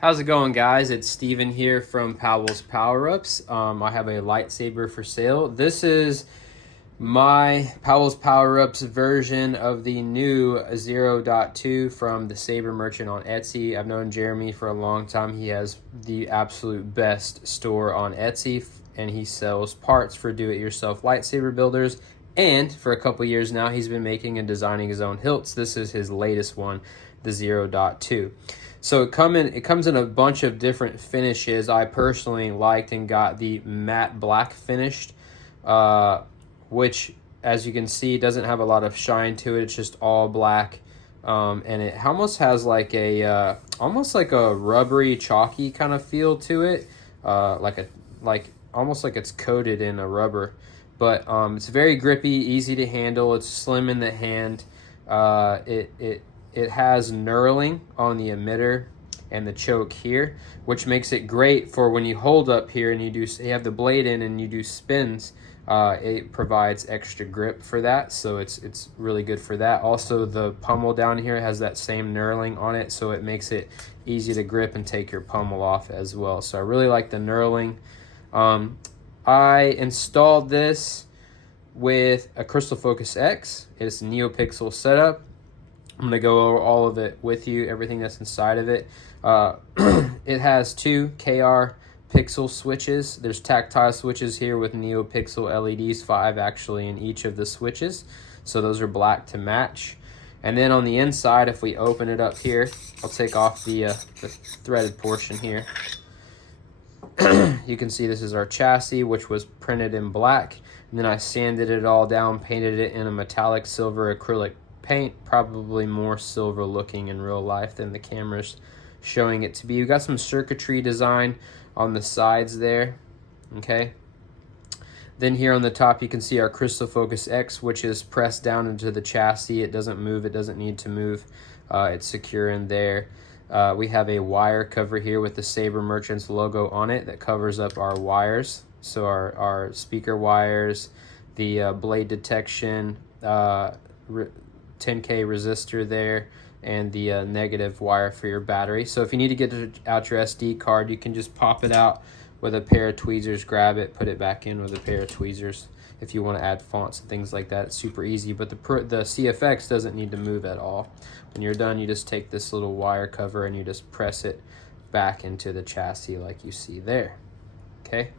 How's it going, guys? It's Steven here from Powell's Power Ups. I have a lightsaber for sale. This is my Powell's Power Ups version of the new 0.2 from the Saber Merchant on Etsy. I've known Jeremy for a long time. He has the absolute best store on Etsy, and he sells parts for do-it-yourself lightsaber builders. And for a couple years now, he's been making and designing his own hilts. This is his latest one, the 0.2. So it comes in a bunch of different finishes. I personally liked and got the matte black finished, which, as you can see, doesn't have a lot of shine to it. It's just all black, and it almost has like a almost like a rubbery, chalky kind of feel to it, almost like it's coated in a rubber. But it's very grippy, easy to handle. It's slim in the hand. It has knurling on the emitter and the choke here, which makes it great for when you hold up here and you have the blade in and you do spins. It provides extra grip for that, so it's really good for that. Also, the pommel down here has that same knurling on it, so it makes it easy to grip and take your pommel off as well. So I really like the knurling. I installed this with a Crystal Focus X. It's a Neopixel setup. I'm going to go over all of it with you, everything that's inside of it. It has two KRPixel switches. There's tactile switches here with Neopixel LEDs, 5 actually in each of the switches. So those are black to match. And then on the inside, if we open it up here, I'll take off the threaded portion here. You can see this is our chassis, which was printed in black. And then I sanded it all down, painted it in a metallic silver acrylic paint, probably more silver looking in real life than the camera's showing it to be. We've got some circuitry design on the sides there, okay? Then here on the top you can see our Crystal Focus X, which is pressed down into the chassis. It doesn't move, it doesn't need to move. It's secure in there. We have a wire cover here with the Saber Merchant's logo on it that covers up our wires. So our speaker wires, the blade detection, 10K resistor there, and the negative wire for your battery. So if you need to get out your SD card, you can just pop it out with a pair of tweezers, grab it, put it back in with a pair of tweezers. If you want to add fonts and things like that, it's super easy. But the CFX doesn't need to move at all. When you're done, you just take this little wire cover and you just press it back into the chassis like you see there. Okay.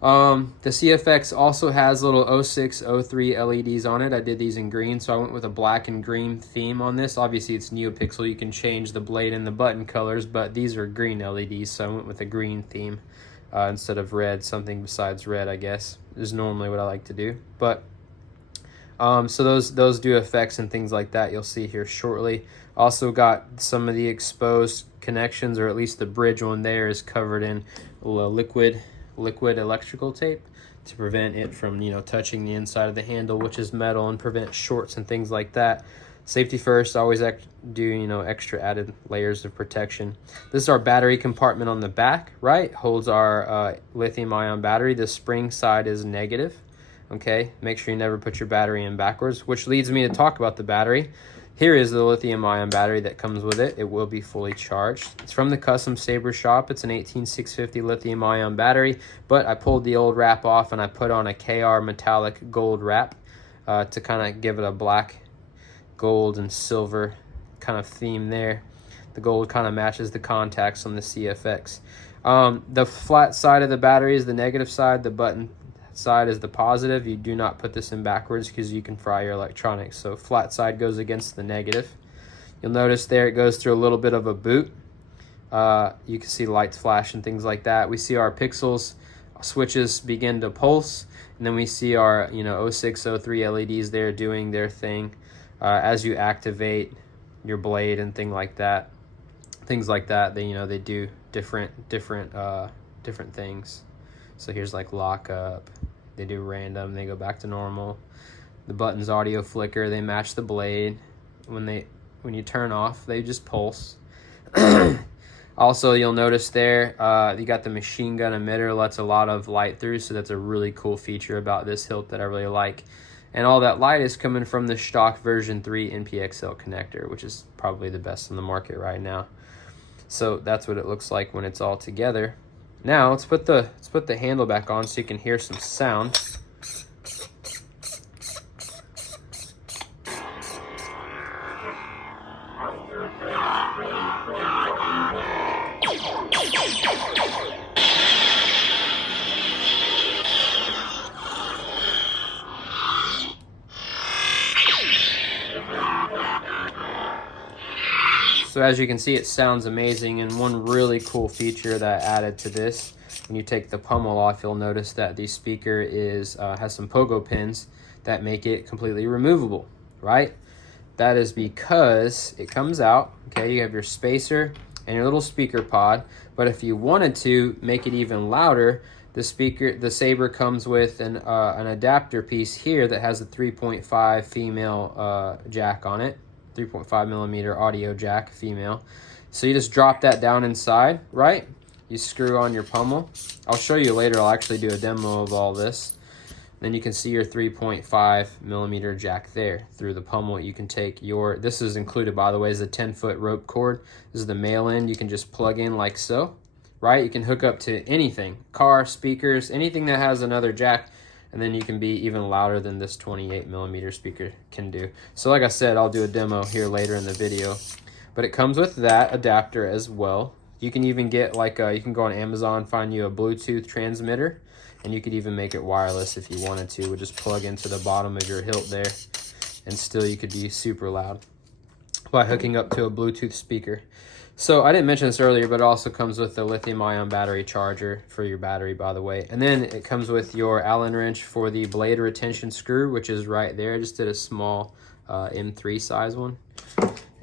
The CFX also has little 06, 03 LEDs on it. I did these in green, so I went with a black and green theme on this. Obviously, it's Neopixel. You can change the blade and the button colors, but these are green LEDs, so I went with a green theme instead of red. Something besides red, I guess, is normally what I like to do. But so those do effects and things like that. You'll see here shortly. Also got some of the exposed connections, or at least the bridge one there is covered in liquid electrical tape to prevent it from, touching the inside of the handle, which is metal, and prevent shorts and things like that. Safety first, always do, extra added layers of protection. This is our battery compartment on the back, right? Holds our lithium ion battery. The spring side is negative, okay? Make sure you never put your battery in backwards, which leads me to talk about the battery. Here is the lithium ion battery that comes with it. It will be fully charged. It's from the Custom Saber Shop. It's an 18650 lithium ion battery, but I pulled the old wrap off and I put on a KR Metallic Gold Wrap to kind of give it a black, gold, and silver kind of theme there. The gold kind of matches the contacts on the CFX. The flat side of the battery is the negative side. The button side is the positive. You do not put this in backwards because you can fry your electronics. So flat side goes against the negative. You'll notice there it goes through a little bit of a boot. You can see lights flash and things like that. We see our pixels switches begin to pulse, and then we see our 06, 03 LEDs there doing their thing as you activate your blade and things like that. They do different things. So here's like lockup. They do random. They go back to normal. The buttons audio flicker. They match the blade. When you turn off, they just pulse. Also, you'll notice there you got the machine gun emitter. Lets a lot of light through. So that's a really cool feature about this hilt that I really like. And all that light is coming from the Shtok version 3 NPXL connector, which is probably the best on the market right now. So that's what it looks like when it's all together. Now let's put the handle back on so you can hear some sound. So as you can see, it sounds amazing, and one really cool feature that I added to this, when you take the pummel off, you'll notice that the speaker has some pogo pins that make it completely removable, right? That is because it comes out, okay, you have your spacer and your little speaker pod, but if you wanted to make it even louder, the Saber comes with an adapter piece here that has a 3.5 female jack on it. 3.5 millimeter audio jack, female. So you just drop that down inside, right? You screw on your pummel. I'll show you later. I'll actually do a demo of all this. Then you can see your 3.5 millimeter jack there through the pummel. You can take this is included, by the way, is a 10-foot rope cord. This is the male end. You can just plug in like so, right? You can hook up to anything, car, speakers, anything that has another jack. And then you can be even louder than this 28 millimeter speaker can do. So like I said, I'll do a demo here later in the video. But it comes with that adapter as well. You can even get you can go on Amazon, find you a Bluetooth transmitter, and you could even make it wireless if you wanted to. We'll just plug into the bottom of your hilt there, and still you could be super loud by hooking up to a Bluetooth speaker. So I didn't mention this earlier, but it also comes with the lithium-ion battery charger for your battery, by the way. And then it comes with your Allen wrench for the blade retention screw, which is right there. I just did a small M3 size one.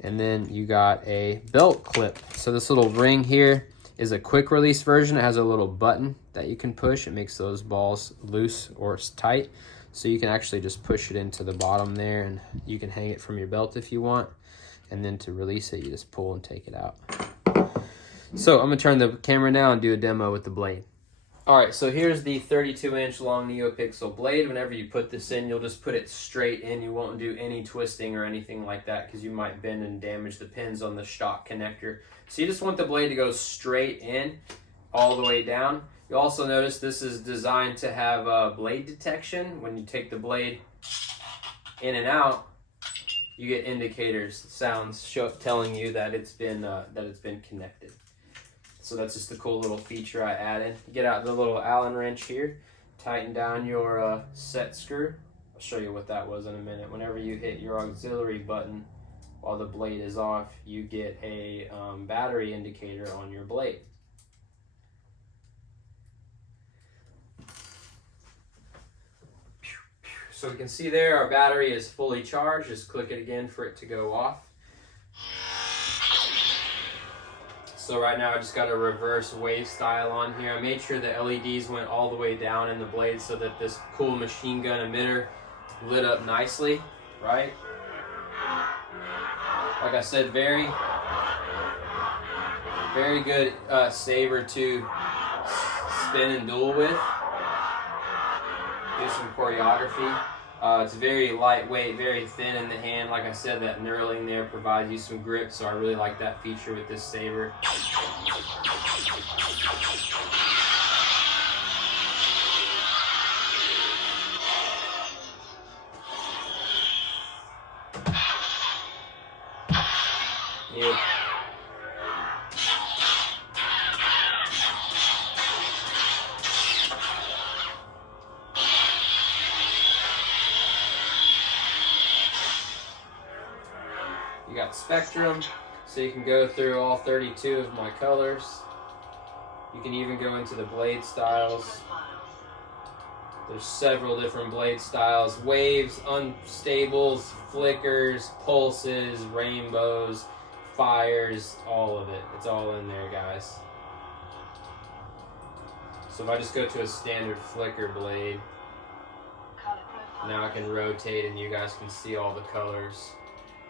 And then you got a belt clip. So this little ring here is a quick release version. It has a little button that you can push. It makes those balls loose or tight. So you can actually just push it into the bottom there, and you can hang it from your belt if you want. And then to release it, you just pull and take it out. So I'm gonna turn the camera now and do a demo with the blade. All right, so here's the 32-inch long Neopixel blade. Whenever you put this in, you'll just put it straight in. You won't do any twisting or anything like that because you might bend and damage the pins on the Shtok connector. So you just want the blade to go straight in, all the way down. You'll also notice this is designed to have blade detection. When you take the blade in and out, you get indicators, sounds telling you that it's been connected. So that's just a cool little feature I added. Get out the little Allen wrench here, tighten down your set screw. I'll show you what that was in a minute. Whenever you hit your auxiliary button while the blade is off, you get a battery indicator on your blade. So we can see there our battery is fully charged. Just click it again for it to go off. So right now I just got a reverse wave style on here. I made sure the LEDs went all the way down in the blade so that this cool machine gun emitter lit up nicely, right? Like I said, very good saber to spin and duel with. Do some choreography. It's very lightweight, very thin in the hand. Like I said, that knurling there provides you some grip, so I really like that feature with this saber. Yeah. You got spectrum, so you can go through all 32 of my colors. You can even go into the blade styles. There's several different blade styles: waves, unstables, flickers, pulses, rainbows, fires, all of it. It's all in there, guys. So if I just go to a standard flicker blade, now I can rotate and you guys can see all the colors.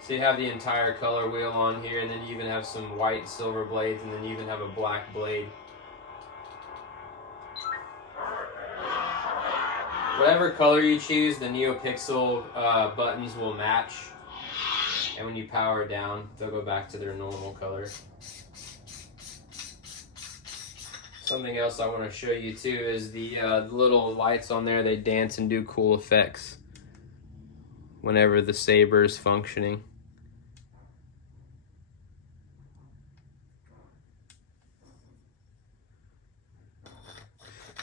So you have the entire color wheel on here, and then you even have some white silver blades, and then you even have a black blade. Whatever color you choose, the Neopixel buttons will match. And when you power down, they'll go back to their normal color. Something else I want to show you too is the little lights on there. They dance and do cool effects whenever the saber is functioning.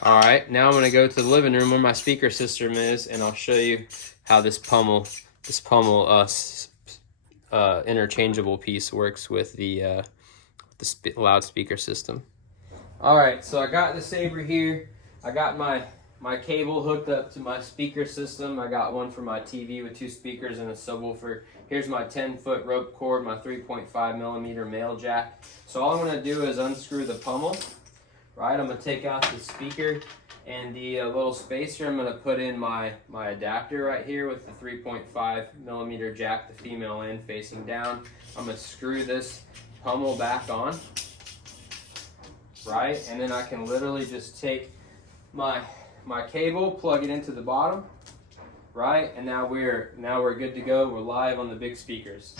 All right, now I'm going to go to the living room where my speaker system is, and I'll show you how this pommel interchangeable piece works with the loudspeaker system. All right, so I got the saber here. I got my cable hooked up to my speaker system. I got one for my TV with 2 speakers and a subwoofer. Here's my 10-foot rope cord, my 3.5mm male jack. So all I'm gonna do is unscrew the pommel, right? I'm gonna take out the speaker and the little spacer. I'm gonna put in my adapter right here with the 3.5mm jack, the female end facing down. I'm gonna screw this pommel back on, right? And then I can literally just take my cable, plug it into the bottom, right? And now we're good to go. We're live on the big speakers.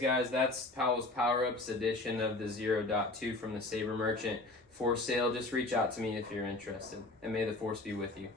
Guys, that's Powell's Power Ups edition of the 0.2 from the Saber Merchant for sale. Just reach out to me if you're interested, and may the force be with you.